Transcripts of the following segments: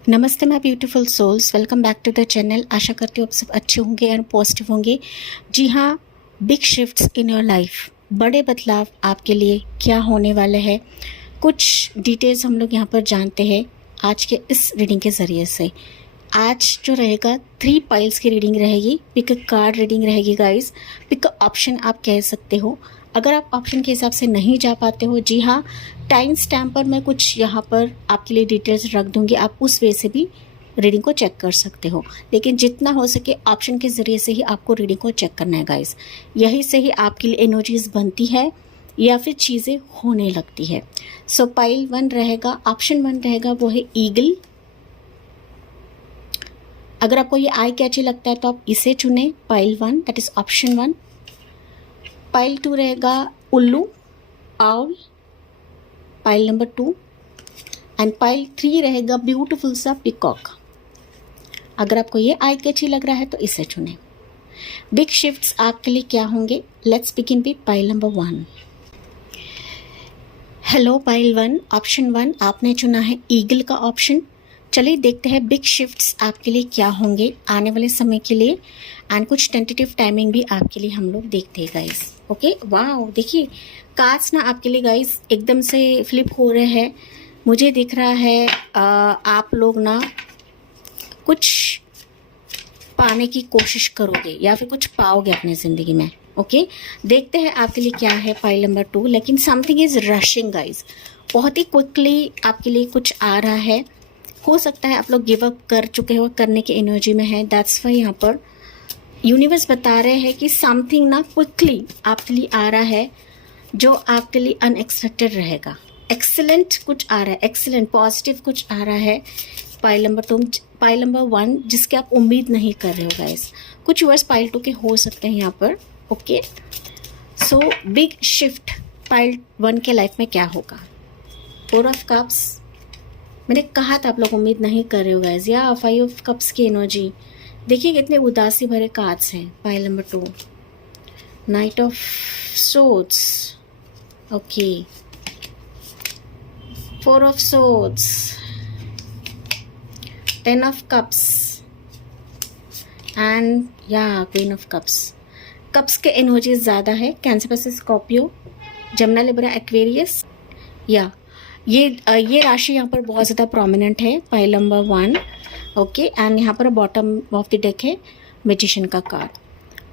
नमस्ते my beautiful souls, welcome back to the channel. आशा करती हूँ आप सब अच्छे होंगे एंड पॉजिटिव होंगे। जी हाँ, big shifts in your life, बड़े बदलाव आपके लिए क्या होने वाले हैं, कुछ डिटेल्स हम लोग यहाँ पर जानते हैं आज के इस रीडिंग के ज़रिए से। आज जो रहेगा 3 पाइल्स की रीडिंग रहेगी, पिक अ कार्ड रीडिंग रहेगी गाइस, पिक अ ऑप्शन आप कह सकते हो। अगर आप ऑप्शन के हिसाब से नहीं जा पाते हो, जी हाँ, टाइम स्टैम्प पर मैं कुछ यहाँ पर आपके लिए डिटेल्स रख दूँगी, आप उस वे से भी रीडिंग को चेक कर सकते हो। लेकिन जितना हो सके ऑप्शन के ज़रिए से ही आपको रीडिंग को चेक करना है गाइस। यही से ही आपके लिए एनर्जीज बनती है या फिर चीज़ें होने लगती है। सो पाइल 1 रहेगा, ऑप्शन 1 रहेगा, वो है ईगल। अगर आपको ये आई कैची लगता है तो आप इसे चुने, pile 1, that is option 1। Pile 2 रहेगा उल्लू, owl, pile number 2। And pile 3 रहेगा ब्यूटीफुल सा पिकॉक। अगर आपको ये आई कैची लग रहा है तो इसे चुने। बिग शिफ्ट्स आपके लिए क्या होंगे, let's begin with pile number 1। Hello pile 1, option 1 आपने चुना है ईगल का ऑप्शन। चलिए देखते हैं बिग शिफ्ट्स आपके लिए क्या होंगे आने वाले समय के लिए, एंड कुछ टेंटेटिव टाइमिंग भी आपके लिए हम लोग देखते हैं गाइस। ओके, वाह, देखिए कार्ड्स ना आपके लिए गाइस एकदम से फ्लिप हो रहे हैं। मुझे दिख रहा है आप लोग ना कुछ पाने की कोशिश करोगे या फिर कुछ पाओगे अपनी ज़िंदगी में। ओके, देखते हैं आपके लिए क्या है पाइल नंबर 2। लेकिन समथिंग इज़ रशिंग गाइस, बहुत ही क्विकली आपके लिए कुछ आ रहा है। हो सकता है आप लोग गिव अप कर चुके हो, करने की एनर्जी में है। दैट्स वाई यहाँ पर यूनिवर्स बता रहे हैं कि समथिंग ना क्विकली आपके लिए आ रहा है जो आपके लिए अनएक्सपेक्टेड रहेगा। एक्सीलेंट कुछ आ रहा है, एक्सीलेंट पॉजिटिव कुछ आ रहा है। पाइल नंबर 2, पाइल नंबर 1 जिसके आप उम्मीद नहीं कर रहे हो गाइस। कुछ वर्ड्स पाइल 2 के हो सकते हैं यहाँ पर। Okay, so big shift pile 1 के लाइफ में क्या होगा। 4 ऑफ कप्स, मैंने कहा था आप लोग उम्मीद नहीं कर रहे हो गाइस। या 5 ऑफ कप्स की एनर्जी, देखिए कितने उदासी भरे कार्ड्स हैं। Pile number 2, night of swords, okay, 4 of swords, 10 of cups and या क्वीन ऑफ कप्स। कप्स के एनर्जी ज़्यादा है, cancer plus Scorpio, Jamuna, Libra, Aquarius. या ये राशि यहाँ पर बहुत ज़्यादा प्रोमिनेंट है। पाइल नंबर 1, ओके, एंड यहाँ पर बॉटम ऑफ द डेक है मैजिशियन का कार्ड।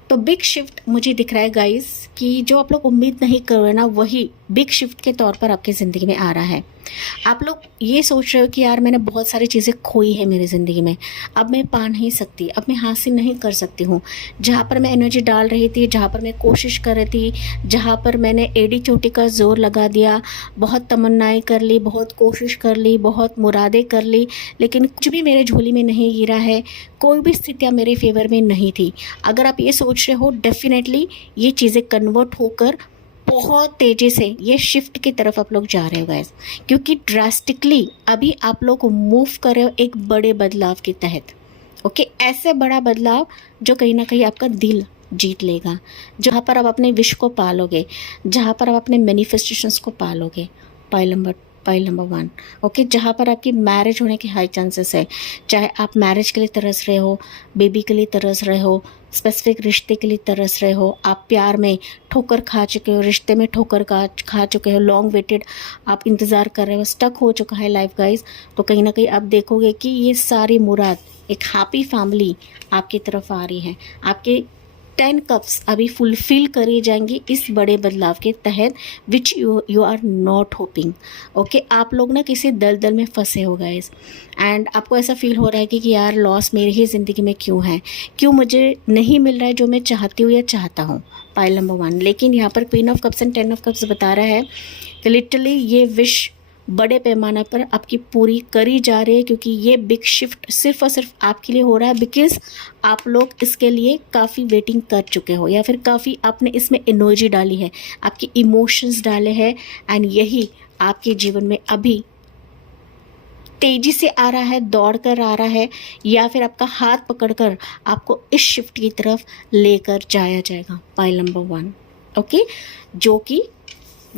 तो बिग शिफ्ट मुझे दिख रहा है गाइस कि जो आप लोग उम्मीद नहीं कर रहे ना, वही बिग शिफ्ट के तौर पर आपकी ज़िंदगी में आ रहा है। आप लोग ये सोच रहे हो कि यार मैंने बहुत सारी चीज़ें खोई है मेरी ज़िंदगी में, अब मैं पा नहीं सकती, अब मैं हासिल नहीं कर सकती हूँ। जहाँ पर मैं एनर्जी डाल रही थी, जहाँ पर मैं कोशिश कर रही थी, जहाँ पर मैंने एड़ी चोटी का जोर लगा दिया, बहुत तमन्नाएं कर ली, बहुत कोशिश कर ली, बहुत मुरादें कर ली, लेकिन कुछ भी मेरे झोली में नहीं गिरा है, कोई भी स्थितियाँ मेरे फेवर में नहीं थी। अगर आप ये सोच रहे हो, डेफिनेटली ये चीज़ें कन्वर्ट होकर बहुत तेज़ी से ये शिफ्ट की तरफ आप लोग जा रहे हो गाइस, क्योंकि ड्रास्टिकली अभी आप लोग मूव कर रहे हो एक बड़े बदलाव के तहत। ओके, ऐसे बड़ा बदलाव जो कहीं ना कहीं आपका दिल जीत लेगा, जहाँ पर आप अपने विश को पालोगे, जहाँ पर आप अपने मैनिफेस्टेशंस को पालोगे। पाइल नंबर 1, ओके, जहाँ पर आपकी मैरिज होने के हाई चांसेस है। चाहे आप मैरिज के लिए तरस रहे हो, बेबी के लिए तरस रहे हो, स्पेसिफिक रिश्ते के लिए तरस रहे हो, आप प्यार में ठोकर खा चुके हो, रिश्ते में ठोकर खा चुके हो, लॉन्ग वेटेड आप इंतज़ार कर रहे हो, स्टक हो चुका है लाइफ गाइस, तो कहीं ना कहीं आप देखोगे कि ये सारी मुराद, एक हैप्पी फैमिली आपकी तरफ आ रही है। आपके 10 कप्स अभी फुलफिल करी जाएंगी इस बड़े बदलाव के तहत, which you are not hoping. Okay, आप लोग ना किसी दलदल में फंसे हो गए एंड आपको ऐसा फील हो रहा है कि यार लॉस मेरी ही ज़िंदगी में क्यों है, क्यों मुझे नहीं मिल रहा है जो मैं चाहती हूँ या चाहता हूँ। पाइल नंबर 1, लेकिन यहाँ पर queen of cups and 10 of cups बता रहा है कि लिटरली ये विश बड़े पैमाने पर आपकी पूरी करी जा रही है, क्योंकि ये बिग शिफ्ट सिर्फ और सिर्फ आपके लिए हो रहा है, बिकॉज आप लोग इसके लिए काफ़ी वेटिंग कर चुके हो या फिर काफ़ी आपने इसमें एनर्जी डाली है, आपके इमोशंस डाले हैं, एंड यही आपके जीवन में अभी तेजी से आ रहा है, दौड़ कर आ रहा है, या फिर आपका हाथ पकड़कर आपको इस शिफ्ट की तरफ लेकर जाया जाएगा। पाइल नंबर 1, ओके, जो कि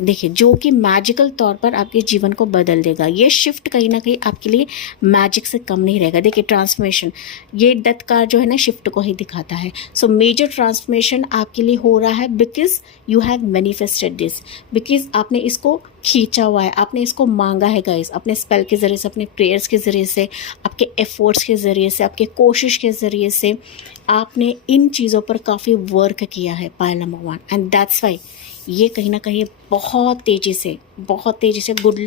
देखिए, जो कि मैजिकल तौर पर आपके जीवन को बदल देगा। ये शिफ्ट कहीं ना कहीं आपके लिए मैजिक से कम नहीं रहेगा। देखिए, ट्रांसफॉर्मेशन, ये डेथ कार्ड जो है ना शिफ्ट को ही दिखाता है। सो मेजर ट्रांसफॉर्मेशन आपके लिए हो रहा है because you have manifested this, because आपने इसको खींचा हुआ है, आपने इसको मांगा है गाइस, अपने स्पेल के ज़रिए से, अपने प्रेयर्स के ज़रिए से, आपके एफर्ट्स के ज़रिए से, आपके कोशिश के ज़रिए से आपने इन चीज़ों पर काफ़ी वर्क किया है pile number 1, and that's why ये कहीं ना कहीं बहुत तेज़ी से गुड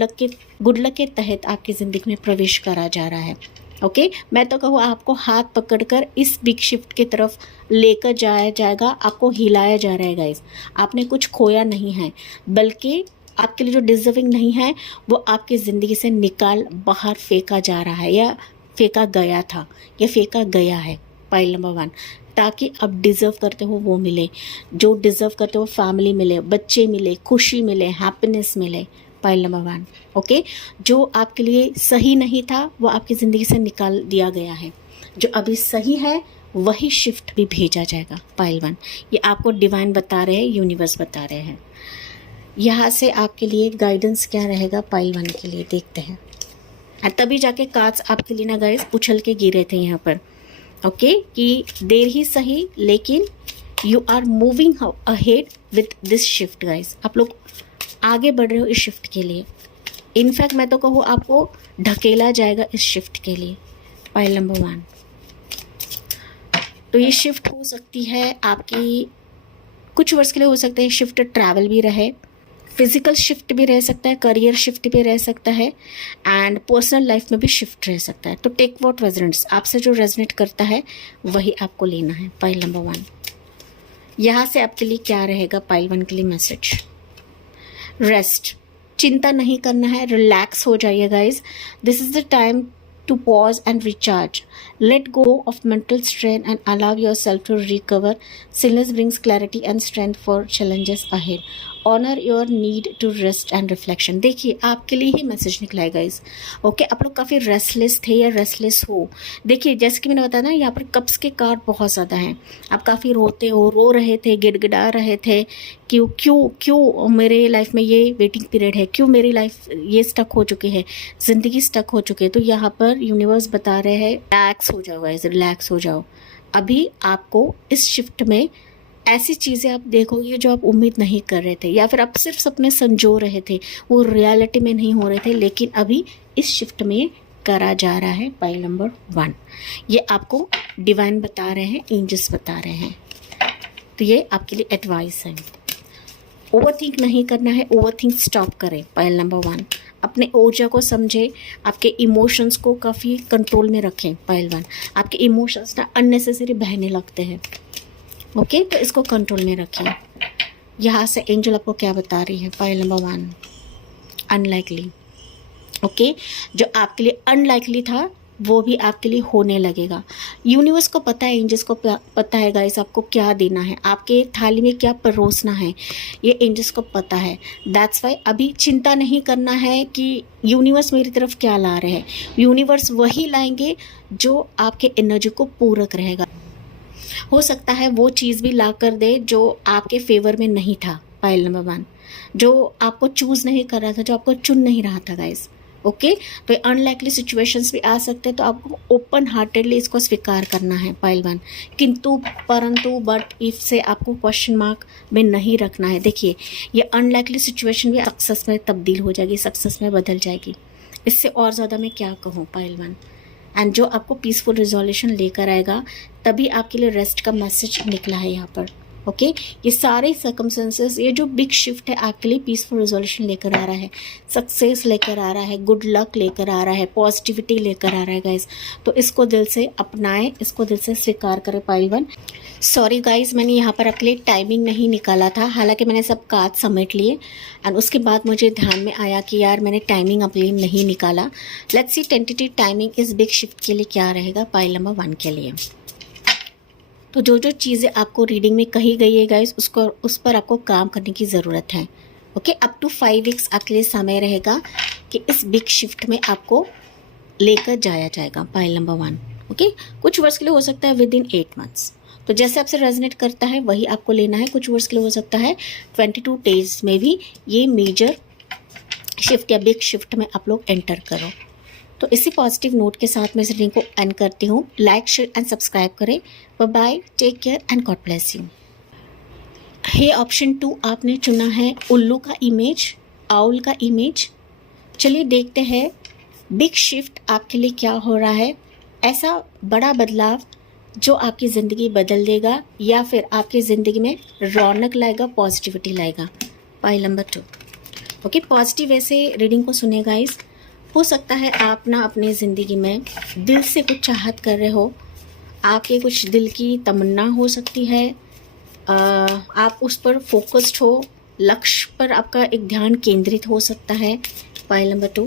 लक के तहत आपकी ज़िंदगी में प्रवेश करा जा रहा है। ओके, मैं तो कहूँ आपको हाथ पकड़कर इस बिग शिफ्ट की तरफ लेकर जाया जाएगा, आपको हिलाया जा रहा है गाइस। आपने कुछ खोया नहीं है, बल्कि आपके लिए जो डिजर्विंग नहीं है वो आपकी ज़िंदगी से निकाल बाहर फेंका जा रहा है, या फेंका गया था, या फेंका गया है पाइल नंबर 1, ताकि अब डिज़र्व करते हो वो मिले, जो डिज़र्व करते हो फैमिली मिले, बच्चे मिले, खुशी मिले, हैप्पीनेस मिले। Pile number 1, okay. जो आपके लिए सही नहीं था वो आपकी ज़िंदगी से निकाल दिया गया है, जो अभी सही है वही शिफ्ट भी भेजा जाएगा। पाइल 1, ये आपको डिवाइन बता रहे हैं, यूनिवर्स बता रहे हैं। यहाँ से आपके लिए गाइडेंस क्या रहेगा पाइल 1 के लिए, देखते हैं। तभी जाके कार्ड्स आपके लिए ना गाइस उछल के गिरे थे यहाँ पर, ओके, कि देर ही सही लेकिन you are moving ahead with this shift guys. आप लोग आगे बढ़ रहे हो इस शिफ्ट के लिए। इनफैक्ट मैं तो कहूँ आपको ढकेला जाएगा इस शिफ्ट के लिए। पाइल नंबर 1, तो ये शिफ्ट हो सकती है आपकी कुछ वर्ष के लिए, हो सकता है शिफ्ट ट्रैवल भी रहे, फिजिकल शिफ्ट भी रह सकता है, करियर शिफ्ट भी रह सकता है, एंड पर्सनल लाइफ में भी शिफ्ट रह सकता है। तो टेक व्हाट रेजोनेट्स, आपसे जो रेजोनेट करता है वही आपको लेना है। पाइल नंबर 1, यहाँ से आपके लिए क्या रहेगा पाइल 1 के लिए मैसेज? रेस्ट, चिंता नहीं करना है, रिलैक्स हो जाइए guys. This is the time to pause and recharge. Let go of mental strain and allow yourself to recover. Stillness brings clarity and strength for challenges ahead. Honor your need to rest and reflection. देखिए, आपके लिए ही message निकला है guys. Okay, आप लोग काफ़ी restless थे या रेस्टलेस हो। देखिए, जैसे कि मैंने बताया ना, यहाँ पर कप्स के कार्ड बहुत ज़्यादा हैं। आप काफ़ी रोते हो, रो रहे थे, गिड़गिड़ा रहे थे, क्यों क्यों क्यों मेरे लाइफ में ये वेटिंग पीरियड है, क्यों मेरी लाइफ ये स्टक हो चुकी है, ज़िंदगी स्टक हो चुकी है। तो यहाँ पर यूनिवर्स बता रहे हैं रिलैक्स हो जाओ गाइस, रिलैक्स हो जाओ। अभी आपको इस शिफ्ट में ऐसी चीज़ें आप देखोगे जो आप उम्मीद नहीं कर रहे थे, या फिर आप सिर्फ सपने संजो रहे थे, वो रियलिटी में नहीं हो रहे थे, लेकिन अभी इस शिफ्ट में करा जा रहा है। पाइल नंबर 1, ये आपको डिवाइन बता रहे हैं, एंजल्स बता रहे हैं। तो ये आपके लिए एडवाइस है। ओवरथिंक नहीं करना है, ओवरथिंक स्टॉप करें। पाइल नंबर 1, अपने ऊर्जा को समझे, आपके इमोशंस को काफ़ी कंट्रोल में रखें। पाइल 1, आपके इमोशंस ना अननेसेसरी बहने लगते हैं, ओके, तो इसको कंट्रोल में रखिए। यहाँ से एंजल आपको क्या बता रही है? पाइल नंबर 1, अनलाइकली, ओके, जो आपके लिए अनलाइकली था वो भी आपके लिए होने लगेगा। यूनिवर्स को पता है, एंजल्स को पता है गाइस आपको क्या देना है, आपके थाली में क्या परोसना है, ये एंजल्स को पता है। दैट्स वाई अभी चिंता नहीं करना है कि यूनिवर्स मेरी तरफ क्या ला रहे हैं। यूनिवर्स वही लाएंगे जो आपके एनर्जी को पूरक रहेगा। हो सकता है वो चीज़ भी ला कर दे जो आपके फेवर में नहीं था। पाइल नंबर 1, जो आपको चूज़ नहीं कर रहा था, जो आपको चुन नहीं रहा था गाइस, ओके। तो अनलाइकली सिचुएशंस भी आ सकते हैं, तो आपको ओपन हार्टेडली इसको स्वीकार करना है। पाइल 1, किंतु परंतु बट इफ से आपको क्वेश्चन मार्क में नहीं रखना है। देखिए, ये अनलाइकली सिचुएशन भी सक्सेस में तब्दील हो जाएगी, सक्सेस में बदल जाएगी। इससे और ज़्यादा मैं क्या कहूँ पाइल 1, एंड जो आपको पीसफुल रिजोल्यूशन लेकर आएगा, तभी आपके लिए रेस्ट का मैसेज निकला है यहाँ पर, ओके। ये सारे सर्कमस्टेंसेस, ये जो बिग शिफ्ट है आपके लिए पीसफुल रिजोल्यूशन लेकर आ रहा है, सक्सेस लेकर आ रहा है, गुड लक लेकर आ रहा है, पॉजिटिविटी लेकर आ रहा है गाइस। तो इसको दिल से अपनाएं, इसको दिल से स्वीकार करें। पाइल 1, सॉरी गाइस, मैंने यहाँ पर आपके लिए टाइमिंग नहीं निकाला था, हालांकि मैंने सब कार्ड समेट लिए, एंड उसके बाद मुझे ध्यान में आया कि यार मैंने टाइमिंग अपने लिए नहीं निकाला। लेट्स सी टेंटेटिव टाइमिंग इस बिग शिफ्ट के लिए क्या रहेगा पाइल नंबर 1 के लिए। तो जो जो चीज़ें आपको रीडिंग में कही गई है गाइस, उस पर आपको काम करने की ज़रूरत है, ओके। अप टू 5 वीक्स आपके लिए समय रहेगा कि इस बिग शिफ्ट में आपको लेकर जाया जाएगा। Pile number 1, okay. कुछ वर्ष के लिए हो सकता है विद इन 8 मंथ्स, तो जैसे आपसे रेजोनेट करता है वही आपको लेना है। कुछ वर्ड्स के लिए हो सकता है 22 डेज में भी ये मेजर शिफ्ट या बिग शिफ्ट में आप लोग एंटर करो। तो इसी पॉजिटिव नोट के साथ मैं इस रीडिंग को एंड करती हूँ। लाइक, शेयर एंड सब्सक्राइब करें। Bye bye, take care and God bless you. Hey option 2 आपने चुना है उल्लू का इमेज, आउल का इमेज। चलिए देखते हैं बिग शिफ्ट आपके लिए क्या हो रहा है, ऐसा बड़ा बदलाव जो आपकी ज़िंदगी बदल देगा या फिर आपकी ज़िंदगी में रौनक लाएगा, पॉजिटिविटी लाएगा। Pile number 2। ओके, पॉजिटिव ऐसे रीडिंग को सुने गाइस। हो सकता है आप ना अपनी ज़िंदगी में दिल से कुछ चाहत कर रहे हो, आपके कुछ दिल की तमन्ना हो सकती है, आप उस पर फोकस्ड हो, लक्ष्य पर आपका एक ध्यान केंद्रित हो सकता है। Pile number 2।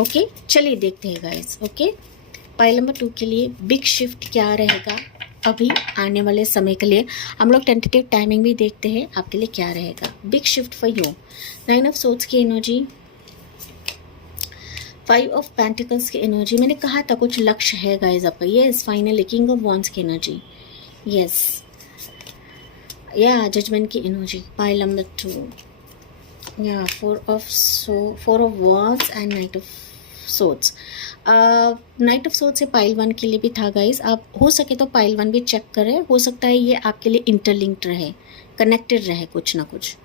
ओके, चलिए देखते हैं गाइस। ओके, पाइल नंबर 2 के लिए बिग शिफ्ट क्या रहेगा अभी आने वाले समय के लिए। हम लोग टेंटेटिव टाइमिंग भी देखते हैं आपके लिए क्या रहेगा big shift for you. 9 of swords की एनर्जी, 5 ऑफ पेंटिकल्स की एनर्जी। मैंने कहा था कुछ लक्ष्य है गाइस आपका। Yes, finally king of wands की एनर्जी। यस, या जजमेंट की एनर्जी। पाइल नंबर 2, या 4 of wands and night of swords. Night of swords से पाइल 1 के लिए भी था गाइस। आप हो सके तो पाइल 1 भी चेक करें, हो सकता है ये आपके लिए इंटरलिंक्ड रहे, कनेक्टेड रहे कुछ ना कुछ।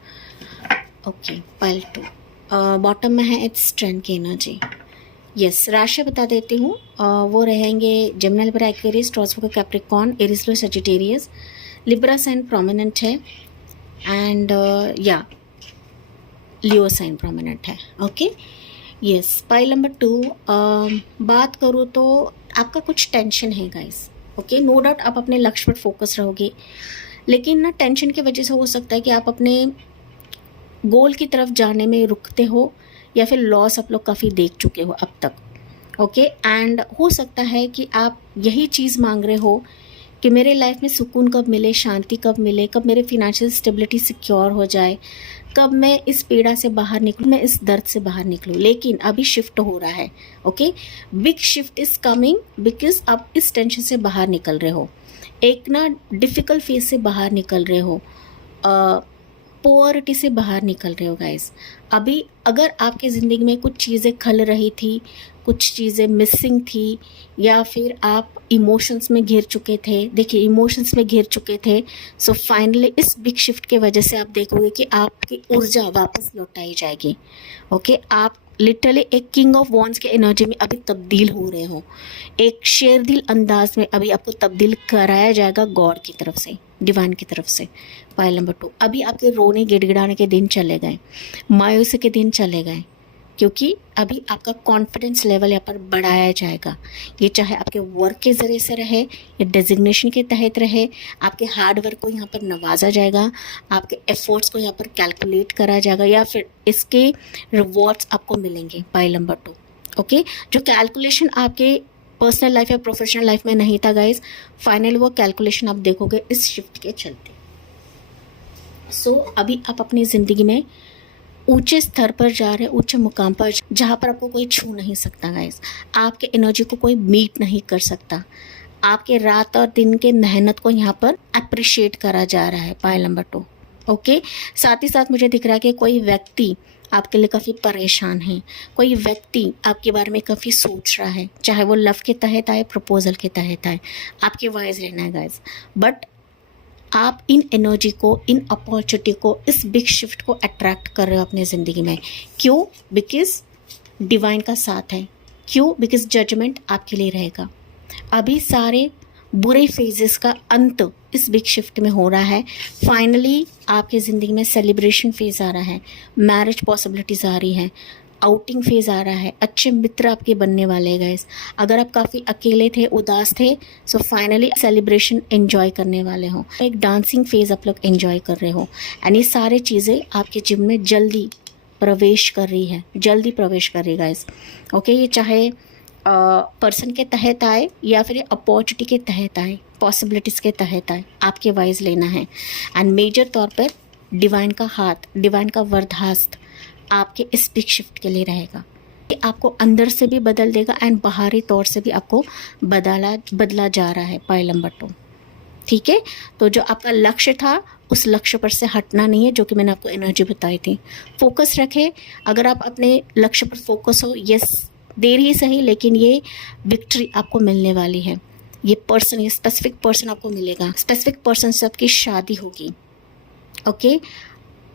ओके, पाइल 2 बॉटम में है इट्स स्ट्रेंथ की एनर्जी। यस, राशि बता देती हूँ, वो रहेंगे Gemini, Libra, Aquarius, Taurus, Capricorn, Aries, Leo, Sagittarius. Libra sign prominent है एंड या लियो साइन प्रोमिनेंट है। Okay, yes. पाइल नंबर 2 बात करूँ तो आपका कुछ टेंशन है गाइस। ओके, नो डाउट आप अपने लक्ष्य पर फोकस रहोगे, लेकिन ना टेंशन की वजह से हो सकता है कि आप अपने गोल की तरफ जाने में रुकते हो या फिर लॉस आप लोग काफ़ी देख चुके हो अब तक। ओके, एंड हो सकता है कि आप यही चीज़ मांग रहे हो कि मेरे लाइफ में सुकून कब मिले, शांति कब मिले, कब मेरे फिनेंशियल स्टेबिलिटी सिक्योर हो जाए, कब मैं इस पीड़ा से बाहर निकलूँ, मैं इस दर्द से बाहर निकलूँ। लेकिन अभी शिफ्ट हो रहा है। Okay, big shift is coming because आप इस टेंशन से बाहर निकल रहे हो, एक ना डिफ़िकल्ट फेज से बाहर निकल रहे हो, पोअरिटी से बाहर निकल रहे हो गाइस। अभी अगर आपकी ज़िंदगी में कुछ चीज़ें खल रही थी, कुछ चीज़ें मिसिंग थी, या फिर आप इमोशंस में घिर चुके थे, देखिए इमोशंस में घिर चुके थे, सो फाइनली इस बिग शिफ्ट की वजह से आप देखोगे कि आपकी ऊर्जा वापस लौटाई जाएगी। ओके, आप लिटरली एक किंग ऑफ वॉन्ड्स के एनर्जी में अभी तब्दील हो रहे हो, एक शेरदिल अंदाज में अभी आपको तब्दील कराया जाएगा गॉड की तरफ से, डिवाइन की तरफ से। पाइल नंबर 2, अभी आपके रोने गिड़गिड़ाने के दिन चले गए, मायूसी के दिन चले गए, क्योंकि अभी आपका कॉन्फिडेंस लेवल यहाँ पर बढ़ाया जाएगा। ये चाहे आपके वर्क के ज़रिए से रहे या डेजिग्नेशन के तहत रहे, आपके हार्ड वर्क को यहाँ पर नवाजा जाएगा, आपके एफर्ट्स को यहाँ पर कैलकुलेट करा जाएगा, या फिर इसके रिवॉर्ड्स आपको मिलेंगे। पाइल नंबर 2, ओके, जो कैलकुलेशन आपके पर्सनल लाइफ या प्रोफेशनल लाइफ में नहीं था गाइज, फाइनली वो कैलकुलेशन आप देखोगे इस शिफ्ट के चलते। सो अभी आप अपनी ज़िंदगी में ऊंचे स्तर पर जा रहे, ऊंचे मुकाम पर, जहाँ पर आपको कोई छू नहीं सकता गाइस, आपके एनर्जी को कोई मीट नहीं कर सकता, आपके रात और दिन के मेहनत को यहाँ पर अप्रिशिएट करा जा रहा है। Pile number 2, okay. साथ ही साथ मुझे दिख रहा है कि कोई व्यक्ति आपके लिए काफ़ी परेशान है, कोई व्यक्ति आपके बारे में काफ़ी सोच रहा है, चाहे वो लव के तहत आए, प्रपोजल के तहत आए, आपके वाइज रहना है गाइस। बट आप इन एनर्जी को, इन अपॉर्चुनिटी को, इस बिग शिफ्ट को अट्रैक्ट कर रहे हो अपनी ज़िंदगी में। क्यों? बिकॉज डिवाइन का साथ है। क्यों? बिकॉज जजमेंट आपके लिए रहेगा। अभी सारे बुरे फेजेस का अंत इस बिग शिफ्ट में हो रहा है। फाइनली आपकी ज़िंदगी में सेलिब्रेशन फेज आ रहा है, मैरिज पॉसिबिलिटीज़ आ रही हैं, आउटिंग फेज़ आ रहा है, अच्छे मित्र आपके बनने वाले हैं गाइस। अगर आप काफ़ी अकेले थे, उदास थे, सो फाइनली सेलिब्रेशन एंजॉय करने वाले हो, एक डांसिंग फेज़ आप लोग एंजॉय कर रहे हो, एंड ये सारी चीज़ें आपके जिम में जल्दी प्रवेश कर रही है, जल्दी प्रवेश कर रही है गाइस। ओके, ये चाहे पर्सन के तहत आए या फिर अपॉर्चुनिटी के तहत आए, पॉसिबिलिटीज़ के तहत आए, आपके वाइज लेना है। एंड मेजर तौर पर डिवाइन का हाथ, डिवाइन का वरदास्त आपके इस बिग शिफ्ट के लिए रहेगा। ये आपको अंदर से भी बदल देगा एंड बाहरी तौर से भी आपको बदला जा रहा है। पाइल नंबर 2, ठीक है। तो जो आपका लक्ष्य था उस लक्ष्य पर से हटना नहीं है, जो कि मैंने आपको एनर्जी बताई थी। फोकस रखें, अगर आप अपने लक्ष्य पर फोकस हो, यस देर ही सही लेकिन ये विक्ट्री आपको मिलने वाली है। ये पर्सन, ये स्पेसिफिक पर्सन आपको मिलेगा, स्पेसिफिक पर्सन से आपकी शादी होगी। ओके,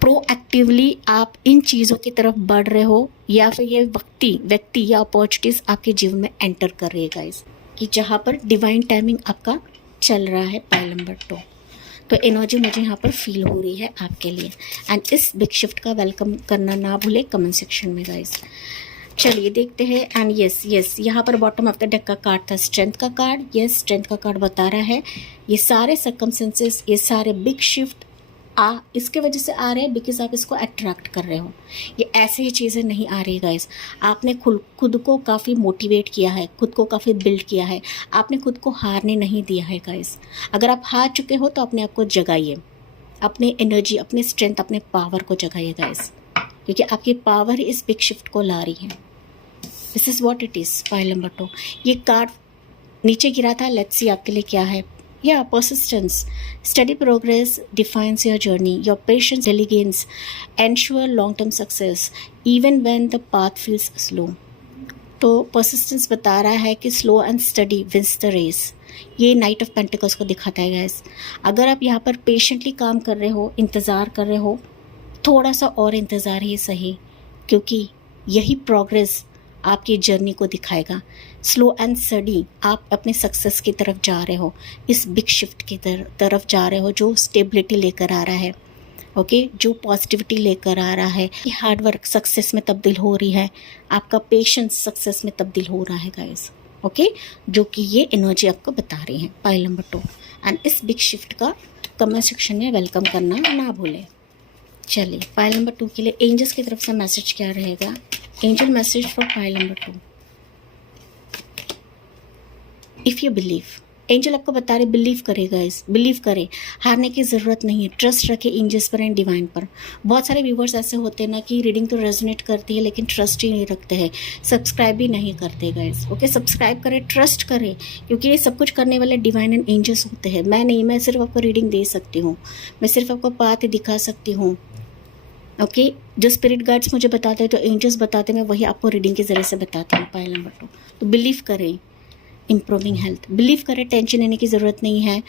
प्रोएक्टिवली आप इन चीज़ों की तरफ बढ़ रहे हो, या फिर ये व्यक्ति या अपॉर्चुनिटीज़ आपके जीवन में एंटर कर रही है गाइस, कि जहाँ पर डिवाइन टाइमिंग आपका चल रहा है। पाइल नंबर 2, तो एनर्जी मुझे यहाँ पर फील हो रही है आपके लिए। एंड इस बिग शिफ्ट का वेलकम करना ना भूले कमेंट सेक्शन में गाइस। चलिए देखते हैं। एंड यस यहाँ पर बॉटम ऑफ द डेक का कार्ड था स्ट्रेंथ का कार्ड। यस, स्ट्रेंथ का कार्ड बता रहा है ये सारे सर्कमस्टेंसेस, ये सारे बिग शिफ्ट इसके वजह से आ रहे हैं बिकॉज आप इसको अट्रैक्ट कर रहे हो। ये ऐसे ही चीज़ें नहीं आ रही गाइस, आपने खुद को काफ़ी मोटिवेट किया है, खुद को काफ़ी बिल्ड किया है, आपने खुद को हारने नहीं दिया है गाइस। अगर आप हार चुके हो तो अपने आप को जगाइए, अपने एनर्जी, अपने स्ट्रेंथ, अपने पावर को जगाइए गाइस, क्योंकि आपकी पावर इस बिग शिफ्ट को ला रही है। This is what it is. Pile number 2, ये कार्ड नीचे गिरा था, लेट्स सी आपके लिए क्या है। Yeah, persistence. Steady progress defines your journey. Your patience, diligence ensure long-term success, even when the path feels slow. तो persistence बता रहा है कि slow and steady wins the race. ये नाइट ऑफ पेंटिकल्स को दिखाता है गाइस। अगर आप यहाँ पर पेशेंटली काम कर रहे हो, इंतज़ार कर रहे हो, थोड़ा सा और इंतज़ार ही सही, क्योंकि यही प्रोग्रेस आपकी जर्नी को दिखाएगा। स्लो एंड स्टडी आप अपने सक्सेस की तरफ जा रहे हो, इस बिग शिफ्ट की तरफ जा रहे हो, जो स्टेबिलिटी लेकर आ रहा है। ओके, जो पॉजिटिविटी लेकर आ रहा है। कि हार्ड वर्क सक्सेस में तब्दील हो रही है, आपका पेशेंस सक्सेस में तब्दील हो रहा है गाइस। ओके, जो कि ये एनर्जी आपको बता रही है। पाइल नंबर 2 एंड इस बिग शिफ्ट का कमेंट सेक्शन में वेलकम करना ना भूलें। चलिए पाइल नंबर 2 के लिए एंजल्स की तरफ से मैसेज क्या रहेगा। Angel message for pile number 2। If you believe, angel आपको बता रहे बिलीव करे गाइस, बिलीव करें, हारने की ज़रूरत नहीं है। ट्रस्ट रखें एंजल्स पर एंड डिवाइन पर। बहुत सारे व्यूवर्स ऐसे होते हैं ना कि रीडिंग तो रेजोनेट करती है लेकिन ट्रस्ट ही नहीं रखते हैं, सब्सक्राइब भी नहीं करते गाइस। ओके, सब्सक्राइब करें, ट्रस्ट करें, क्योंकि ये सब कुछ करने वाले डिवाइन एंड एंजल्स होते हैं। मैं नहीं, मैं सिर्फ आपको रीडिंग दे सकती हूँ, मैं सिर्फ आपको पाथ दिखा सकती हूँ। ओके, जो स्पिरिट गाइड्स मुझे बताते हैं, तो एंजल्स बताते हैं, मैं वही आपको रीडिंग के ज़रिए से बताती हूँ। पाइल नंबर 2, तो बिलीव करें, इम्प्रूविंग हेल्थ, बिलीव करें, टेंशन लेने की ज़रूरत नहीं है,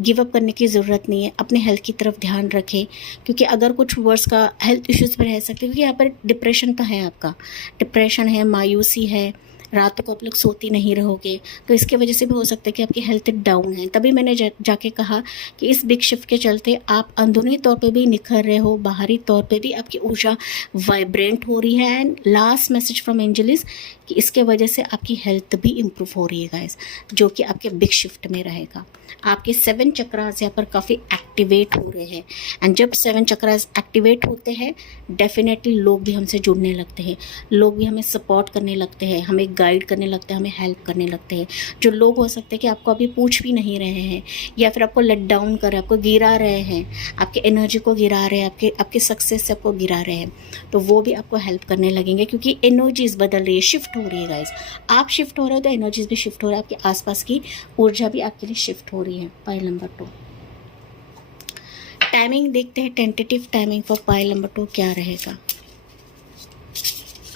गिव अप करने की ज़रूरत नहीं है। अपने हेल्थ की तरफ ध्यान रखें, क्योंकि अगर कुछ वर्ड्स का हेल्थ इश्यूज़ पर रह सकते हैं, क्योंकि यहाँ पर डिप्रेशन का है, आपका डिप्रेशन है, मायूसी है, रातों को आप लोग सोती नहीं रहोगे, तो इसके वजह से भी हो सकता है कि आपकी हेल्थ डाउन है। तभी मैंने जाके कहा कि इस बिग शिफ्ट के चलते आप अंदरूनी तौर पे भी निखर रहे हो, बाहरी तौर पे भी आपकी ऊर्जा वाइब्रेंट हो रही है। And last message from angel is कि इसके वजह से आपकी हेल्थ भी इम्प्रूव हो रही है गाइस, जो कि आपके बिग शिफ्ट में रहेगा। आपके 7 चक्रास यहाँ पर काफ़ी एक्टिवेट हो रहे हैं, एंड जब 7 चक्रास एक्टिवेट होते हैं डेफिनेटली लोग भी हमसे जुड़ने लगते हैं, लोग भी हमें सपोर्ट करने लगते हैं, हमें गाइड करने लगते हैं, हमें हेल्प करने लगते हैं। जो लोग हो सकते हैं कि आपको अभी पूछ भी नहीं रहे हैं, या फिर आपको लेट डाउन कर, आपको गिरा रहे हैं, आपके एनर्जी को गिरा रहे हैं, आपके सक्सेस से आपको गिरा रहे हैं, तो वो भी आपको हेल्प करने लगेंगे, क्योंकि एनर्जीज बदल रही है, शिफ्ट हो रही है गाइस। आप शिफ्ट हो रहे हो तो एनर्जीज भी शिफ्ट हो रहा है, आपके आसपास की ऊर्जा भी आपके लिए शिफ्ट हो रही है। पाइल नंबर 2, टाइमिंग देखते हैं, tentative timing for pile number 2 क्या रहेगा।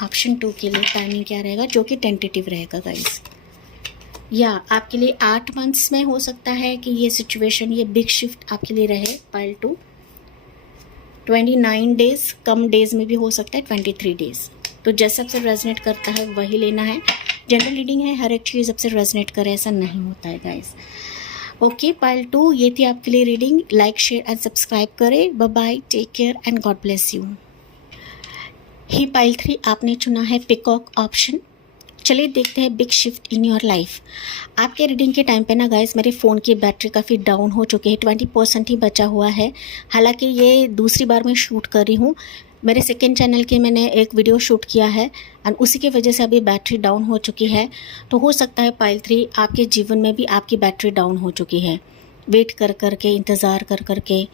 ऑप्शन 2 के लिए टाइमिंग क्या रहेगा, जो कि टेंटेटिव रहेगा गाइस। या आपके लिए 8 मंथ्स में हो सकता है कि ये सिचुएशन, ये बिग शिफ्ट आपके लिए रहे। पाइल 2 29 डेज, कम डेज में भी हो सकता है 23 डेज। तो जैसा आपसे रेजनेट करता है वही लेना है। जनरल रीडिंग है, हर एक चीज़ आपसे रेजनेट करे ऐसा नहीं होता है गाइस। ओके, पाइल 2 ये थी आपके लिए reading. Like, share and subscribe करें। Bye bye, take care and God bless you. ही पाइल 3 आपने चुना है पिकॉक ऑप्शन। चलिए देखते हैं big shift in your life. आपके रीडिंग के टाइम पे ना गाइस मेरे फ़ोन की बैटरी काफ़ी डाउन हो चुकी है, 20% ही बचा हुआ है। हालांकि ये दूसरी बार मैं शूट कर रही हूँ, मेरे सेकेंड चैनल के मैंने एक वीडियो शूट किया है एंड उसी की वजह से अभी बैटरी डाउन हो चुकी है। तो हो सकता है पाइल 3 आपके जीवन में भी आपकी बैटरी डाउन हो चुकी है, वेट कर कर के, इंतज़ार कर कर के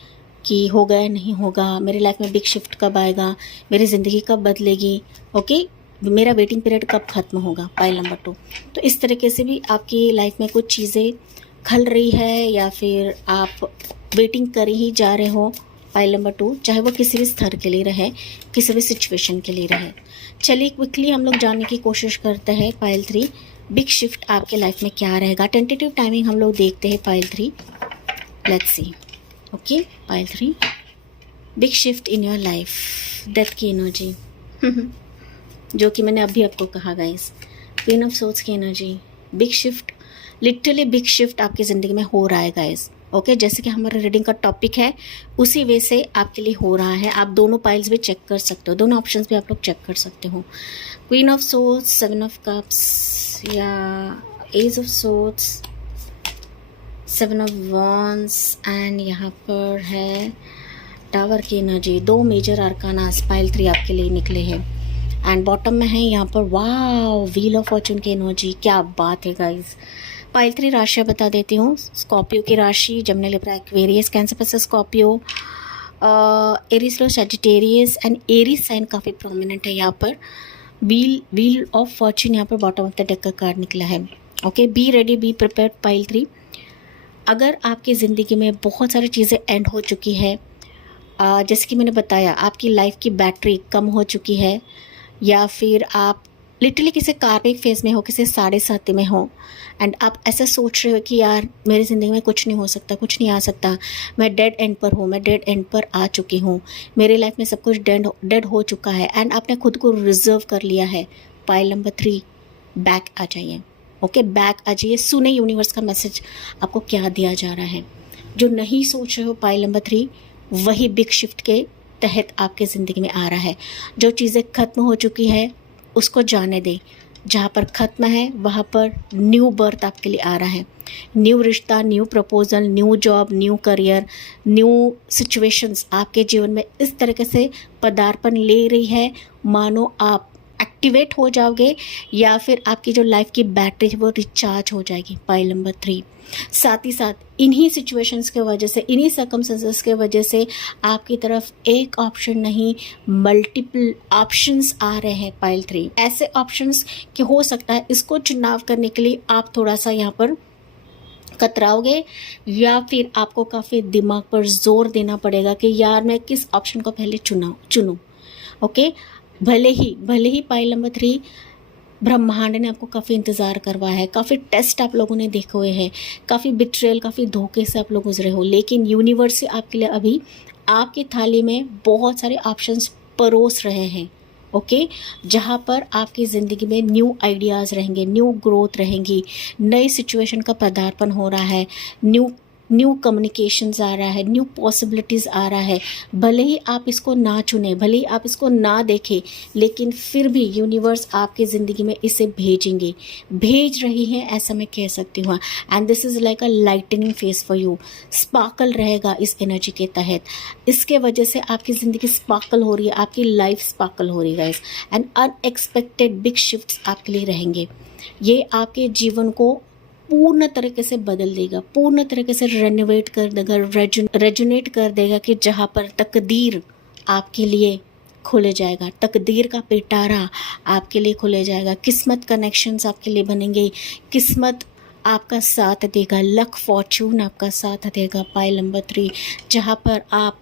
कि होगा या नहीं होगा, मेरी लाइफ में बिग शिफ्ट कब आएगा, मेरी ज़िंदगी कब बदलेगी, ओके, मेरा वेटिंग पीरियड कब ख़त्म होगा। पाइल नंबर 2, तो इस तरीके से भी आपकी लाइफ में कुछ चीज़ें खल रही है या फिर आप वेटिंग कर ही जा रहे हो। पाइल नंबर 2, चाहे वो किसी भी स्तर के लिए रहे, किसी भी सिचुएशन के लिए रहे। चलिए क्विकली हम लोग जानने की कोशिश करते हैं पाइल 3, बिग शिफ्ट आपके लाइफ में क्या रहेगा। टेंटेटिव टाइमिंग हम लोग देखते हैं pile 3। Let's see. Okay, pile 3, big shift in your life, death की एनर्जी जो कि मैंने अभी आपको कहा गाइस, क्वीन ऑफ सोर्ड्स की energy, big shift, literally big shift आपकी ज़िंदगी में हो रहा है गाइस। ओके, जैसे कि हमारा रीडिंग का टॉपिक है उसी वे से आपके लिए हो रहा है। आप दोनों पाइल्स भी चेक कर सकते हो, दोनों ऑप्शंस भी आप लोग चेक कर सकते हो। Queen of swords, seven of cups या ace of swords, seven of wands and यहाँ पर है टावर की एनर्जी। 2 मेजर आर्कानास पाइल 3 आपके लिए निकले हैं एंड बॉटम में है यहाँ पर वाव व्हील ऑफ फॉर्चून की एनर्जी। क्या बात है गाइस। पाइल 3 राशियाँ बता देती हूँ। स्कॉर्पियो की राशि, Gemini, Libra, Aquarius, Cancer plus Scorpio, Aries, Leo, Sagittarius and Aries sign काफ़ी प्रोमिनेंट है यहाँ पर। व्हील ऑफ फॉर्चून यहाँ पर बॉटम ऑफ द डेक का कार्ड निकला है। Okay, be ready, be prepared pile 3। अगर आपकी ज़िंदगी में बहुत सारी चीज़ें एंड हो चुकी है, जैसे कि मैंने बताया आपकी लाइफ की बैटरी कम हो चुकी है, या फिर आप लिटरली किसी कार्मिक फेज में हो, किसी साढ़े साथी में हो एंड आप ऐसा सोच रहे हो कि यार मेरी ज़िंदगी में कुछ नहीं हो सकता, कुछ नहीं आ सकता, मैं डेड एंड पर हूँ, मैं डेड एंड पर आ चुकी हूँ, मेरी लाइफ में सब कुछ डेड हो चुका है एंड आपने खुद को रिजर्व कर लिया है। पाइल नंबर 3, बैक आ जाइए। ओके, बैक आ जाइए, सुने यूनिवर्स का मैसेज आपको क्या दिया जा रहा है। जो नहीं सोच रहे हो पाइल नंबर 3, वही बिग शिफ्ट के तहत आपके ज़िंदगी में आ रहा है। जो चीज़ें ख़त्म हो चुकी है उसको जाने दें, जहाँ पर ख़त्म है वहाँ पर न्यू बर्थ आपके लिए आ रहा है। न्यू रिश्ता, new proposal, new job, new career, new situations आपके जीवन में इस तरीके से पदार्पण ले रही है मानो आप एक्टिवेट हो जाओगे या फिर आपकी जो लाइफ की बैटरी है वो रिचार्ज हो जाएगी। पाइल नंबर 3, साथ ही साथ इन्हीं सिचुएशंस के वजह से, इन्हीं सर्कमस्टेंसेस के वजह से आपकी तरफ एक ऑप्शन नहीं मल्टीपल ऑप्शंस आ रहे हैं। पाइल 3 ऐसे ऑप्शंस कि हो सकता है इसको चुनाव करने के लिए आप थोड़ा सा यहाँ पर कतराओगे या फिर आपको काफ़ी दिमाग पर जोर देना पड़ेगा कि यार मैं किस ऑप्शन को पहले चुनूँ। ओके, भले ही पाइल नंबर 3 ब्रह्मांड ने आपको काफ़ी इंतज़ार करवाया है, काफ़ी टेस्ट आप लोगों ने देखे हुए हैं, काफ़ी बिट्रेयल, काफ़ी धोखे से आप लोग गुजरे हो, लेकिन यूनिवर्स से आपके लिए अभी आपकी थाली में बहुत सारे ऑप्शंस परोस रहे हैं। ओके, जहाँ पर आपकी ज़िंदगी में न्यू आइडियाज़ रहेंगे, न्यू ग्रोथ रहेंगी, नई सिचुएशन का पदार्पण हो रहा है, न्यू कम्युनिकेशंस आ रहा है, न्यू पॉसिबिलिटीज़ आ रहा है। भले ही आप इसको ना चुने, भले ही आप इसको ना देखें, लेकिन फिर भी यूनिवर्स आपकी ज़िंदगी में इसे भेज रही है, ऐसा मैं कह सकती हूँ। And this is like a lightning face for you. Sparkle रहेगा इस एनर्जी के तहत, इसके वजह से आपकी ज़िंदगी स्पार्कल हो रही है, आपकी लाइफ स्पार्कल हो रही है guys. And unexpected big shifts आपके लिए रहेंगे। ये आपके जीवन को पूर्ण तरीके से बदल देगा, पूर्ण तरीके से रेनोवेट कर देगा, रेजुनेट कर देगा कि जहाँ पर तकदीर आपके लिए खुले जाएगा, तकदीर का पिटारा आपके लिए खुले जाएगा, किस्मत कनेक्शंस आपके लिए बनेंगे, किस्मत आपका साथ देगा, लक फॉर्चून आपका साथ देगा। पाइल नंबर 3, जहाँ पर आप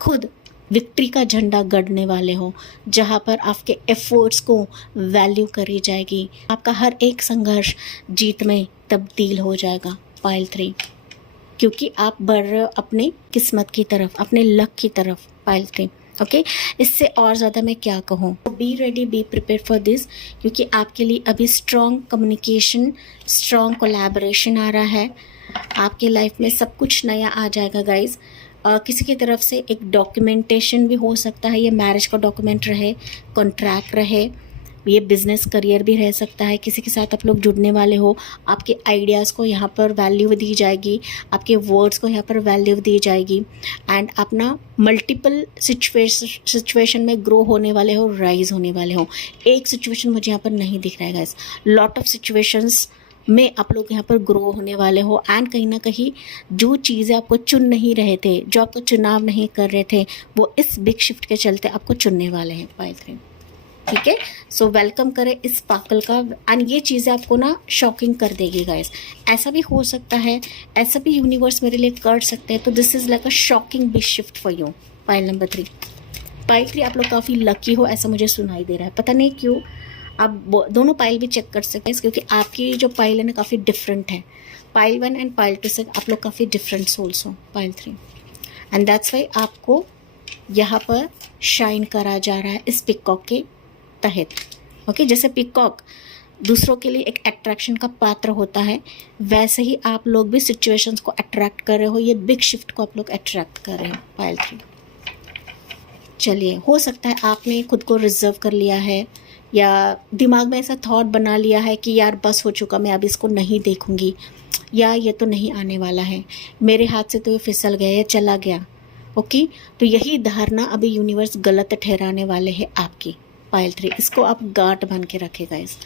खुद विक्ट्री का झंडा गड़ने वाले हो, जहाँ पर आपके एफर्ट्स को वैल्यू करी जाएगी, आपका हर एक संघर्ष जीत में तब्दील हो जाएगा। पाइल 3, क्योंकि आप बढ़ रहे हो अपने किस्मत की तरफ, अपने लक की तरफ। पाइल 3, ओके, इससे और ज़्यादा मैं क्या कहूँ। B ready, be prepare for this, क्योंकि आपके लिए अभी स्ट्रॉन्ग कम्युनिकेशन, स्ट्रॉन्ग कोलैबोरेशन आ रहा है। आपके लाइफ में सब कुछ नया आ जाएगा गाइज। किसी की तरफ से एक डॉक्यूमेंटेशन भी हो सकता है, ये मैरिज का डॉक्यूमेंट रहे, कॉन्ट्रैक्ट रहे, ये बिज़नेस करियर भी रह सकता है। किसी के साथ आप लोग जुड़ने वाले हो, आपके आइडियाज़ को यहाँ पर वैल्यू दी जाएगी, आपके वर्ड्स को यहाँ पर वैल्यू दी जाएगी एंड अपना मल्टीपल सिचुएशन में ग्रो होने वाले हो, राइज होने वाले हो। एक सिचुएशन मुझे यहाँ पर नहीं दिख रहा है गाइस, लॉट ऑफ सिचुएशंस में आप लोग यहाँ पर ग्रो होने वाले हो एंड कहीं ना कहीं जो चीज़ें आपको चुन नहीं रहे थे, जो आपको चुनाव नहीं कर रहे थे, वो इस बिग शिफ्ट के चलते आपको चुनने वाले हैं। पाइल 3, ठीक है। सो वेलकम करें इस स्पार्कल का, एंड ये चीज़ें आपको ना शॉकिंग कर देगी गाइस। ऐसा भी हो सकता है, ऐसा भी यूनिवर्स मेरे लिए कर सकते हैं, तो this is like a shocking big shift for you. Pile number 3, pile 3 आप लोग काफ़ी लकी हो ऐसा मुझे सुनाई दे रहा है, पता नहीं क्यों। आप दोनों पाइल भी चेक कर सकते हैं, क्योंकि आपकी जो पाइल है ना काफ़ी डिफरेंट है। पाइल 1 एंड पाइल 2 से आप लोग काफ़ी डिफरेंट सोल्स हो, पाइल 3, एंड दैट्स वाई आपको यहाँ पर शाइन करा जा रहा है इस पिकॉक के तहत। ओके, जैसे पिकॉक दूसरों के लिए एक अट्रैक्शन का पात्र होता है, वैसे ही आप लोग भी सिचुएशंस को अट्रैक्ट कर रहे हो, ये बिग शिफ्ट को आप लोग अट्रैक्ट कर रहे हो, पाइल 3। चलिए, हो सकता है आपने खुद को रिजर्व कर लिया है, या दिमाग में ऐसा थॉट बना लिया है कि यार बस हो चुका, मैं अब इसको नहीं देखूंगी, या ये तो नहीं आने वाला है, मेरे हाथ से तो ये फिसल गया, ये चला गया। ओके, तो यही धारणा अभी यूनिवर्स गलत ठहराने वाले हैं आपकी, पाइल 3। इसको आप गांठ बांध के रखेगा इस,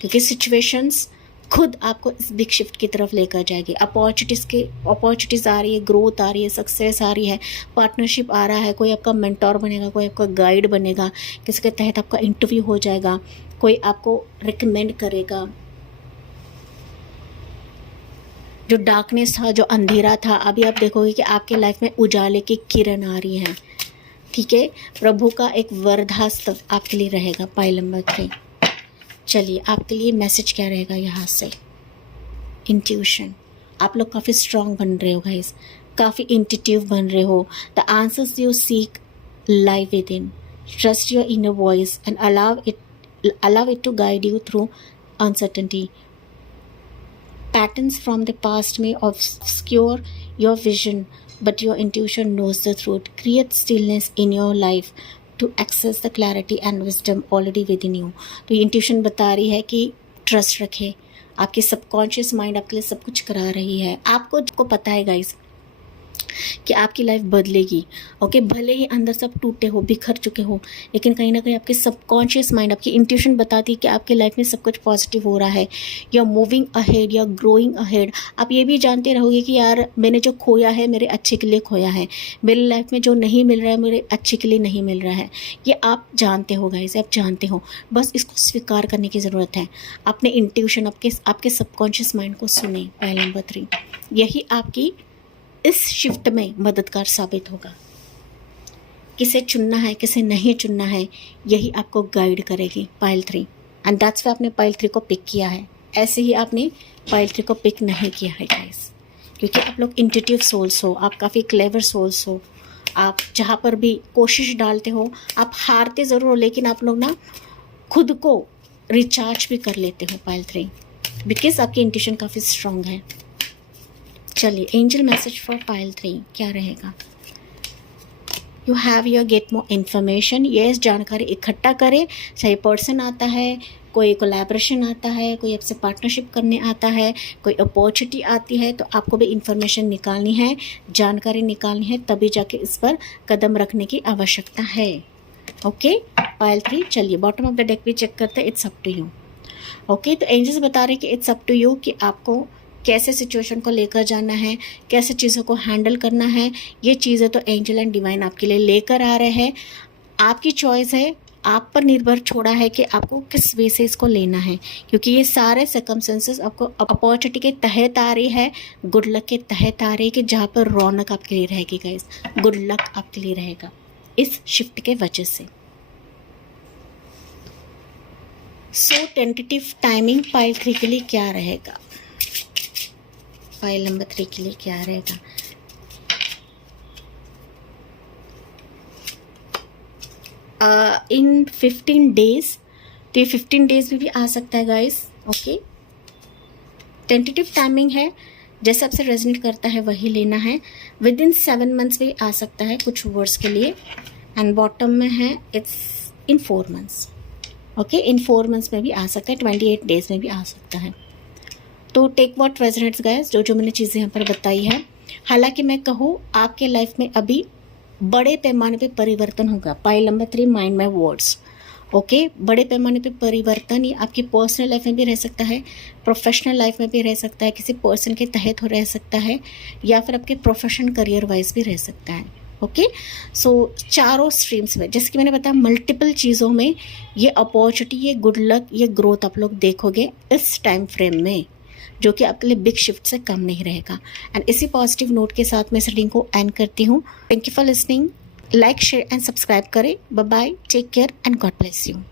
क्योंकि सिचुएशंस खुद आपको इस बिग शिफ्ट की तरफ लेकर जाएगी। अपॉर्चुनिटीज़ आ रही है, ग्रोथ आ रही है, सक्सेस आ रही है, पार्टनरशिप आ रहा है, कोई आपका मेंटोर बनेगा, कोई आपका गाइड बनेगा, किसी के तहत आपका इंटरव्यू हो जाएगा, कोई आपको रिकमेंड करेगा। जो डार्कनेस था, जो अंधेरा था, अभी आप देखोगे कि आपके लाइफ में उजाले की किरण आ रही है, ठीक है। प्रभु का एक वरदास्त्र आपके लिए रहेगा, पाइल नंबर 3। चलिए, आपके लिए मैसेज क्या रहेगा यहाँ से? इंट्यूशन, आप लोग काफ़ी स्ट्रांग बन रहे हो गाइस, काफ़ी इंट्यूटिव बन रहे हो। The answers you seek lie within. Trust your inner voice and allow it to guide you through uncertainty. Patterns from the past may obscure your vision, but your intuition knows the truth. Create stillness in your life to access the clarity and wisdom already within you. तो intuition बता रही है कि trust रखे, आपकी subconscious mind आपके लिए सब कुछ करा रही है। आपको पता है गाइस कि आपकी लाइफ बदलेगी। ओके, भले ही अंदर सब टूटे हो, बिखर चुके हो, लेकिन कहीं ना कहीं आपके सबकॉन्शियस माइंड, आपकी इंट्यूशन बताती है कि आपकी लाइफ में सब कुछ पॉजिटिव हो रहा है, या मूविंग अहेड, या ग्रोइंग अहेड। आप ये भी जानते रहोगे कि यार मैंने जो खोया है मेरे अच्छे के लिए खोया है, मेरी लाइफ में जो नहीं मिल रहा है मेरे अच्छे के लिए नहीं मिल रहा है। ये आप जानते हो गाइस, आप जानते हो, बस इसको स्वीकार करने की ज़रूरत है। अपने इंट्यूशन, आपके सबकॉन्शियस माइंड को सुने। पॉइंट नंबर 3, यही आपकी इस शिफ्ट में मददगार साबित होगा। किसे चुनना है, किसे नहीं चुनना है, यही आपको गाइड करेगी, पाइल 3। एंड दैट्स वाई आपने पाइल 3 को पिक किया है। ऐसे ही आपने पाइल 3 को पिक नहीं किया है गाइस, क्योंकि आप लोग इंट्यूटिव सोल्स हो, आप काफ़ी क्लेवर सोल्स हो। आप जहाँ पर भी कोशिश डालते हो, आप हारते ज़रूर हो, लेकिन आप लोग ना खुद को रिचार्ज भी कर लेते हो, पाइल 3, बिकॉज आपकी इंट्यूशन काफ़ी स्ट्रांग है। चलिए, एंजल मैसेज फॉर पाइल 3 क्या रहेगा? You have your get more information. Yes, जानकारी इकट्ठा करें। चाहे पर्सन आता है, कोई कोलैबोरेशन आता है, कोई आपसे पार्टनरशिप करने आता है, कोई अपॉर्चुनिटी आती है, तो आपको भी इन्फॉर्मेशन निकालनी है, जानकारी निकालनी है, तभी जाके इस पर कदम रखने की आवश्यकता है। Okay, pile 3। चलिए, बॉटम ऑफ द डेक भी चेक करते हैं। It's up to you. Okay, तो एंजल्स बता रहे हैं कि इट्स अप टू यू, कि आपको कैसे सिचुएशन को लेकर जाना है, कैसे चीज़ों को हैंडल करना है। ये चीज़ें तो एंजल एंड डिवाइन आपके लिए लेकर आ रहे हैं। आपकी चॉइस है, आप पर निर्भर छोड़ा है कि आपको किस वे से इसको लेना है, क्योंकि ये सारे सर्कमस्टेंसेस आपको अपॉर्चुनिटी के तहत आ रही है, गुड लक के तहत आ रही है, कि जहाँ पर रौनक आपके लिए रहेगी गाइस, गुड लक आपके लिए रहेगा इस शिफ्ट के वजह से। सो टेंटेटिव टाइमिंग पाइल 3 के लिए क्या रहेगा? पाइल नंबर 3 के लिए क्या रहेगा? इन 15 डेज, तो ये 15 डेज में भी आ सकता है गाइस। ओके, टेंटेटिव टाइमिंग है, जैसे आपसे रेजोनेट करता है वही लेना है। विद इन 7 मंथ्स भी आ सकता है कुछ वर्ड्स के लिए, एंड बॉटम में है it's in 4 months. Okay, in 4 months में भी आ सकता है, 28 डेज में भी आ सकता है। तो टेक व्हाट रेजोनेट्स गाइस, जो मैंने चीज़ें यहाँ पर बताई है। हालांकि मैं कहूँ आपके लाइफ में अभी बड़े पैमाने पे परिवर्तन होगा। Pile number 3, mind my words. Okay, बड़े पैमाने पे परिवर्तन ये आपकी पर्सनल लाइफ में भी रह सकता है, प्रोफेशनल लाइफ में भी रह सकता है, किसी पर्सन के तहत हो रह सकता है, या फिर आपके प्रोफेशन करियर वाइज भी रह सकता है। ओके। सो चारों स्ट्रीम्स में, जैसे कि मैंने बताया, मल्टीपल चीज़ों में ये अपॉर्चुनिटी, ये गुड लक, ये ग्रोथ आप लोग देखोगे इस टाइम फ्रेम में, जो कि आपके लिए बिग शिफ्ट से कम नहीं रहेगा। एंड इसी पॉजिटिव नोट के साथ मैं इस रीडिंग को एंड करती हूँ। Thank you for listening. Like, share and subscribe करें। Bye bye, take care and God bless you.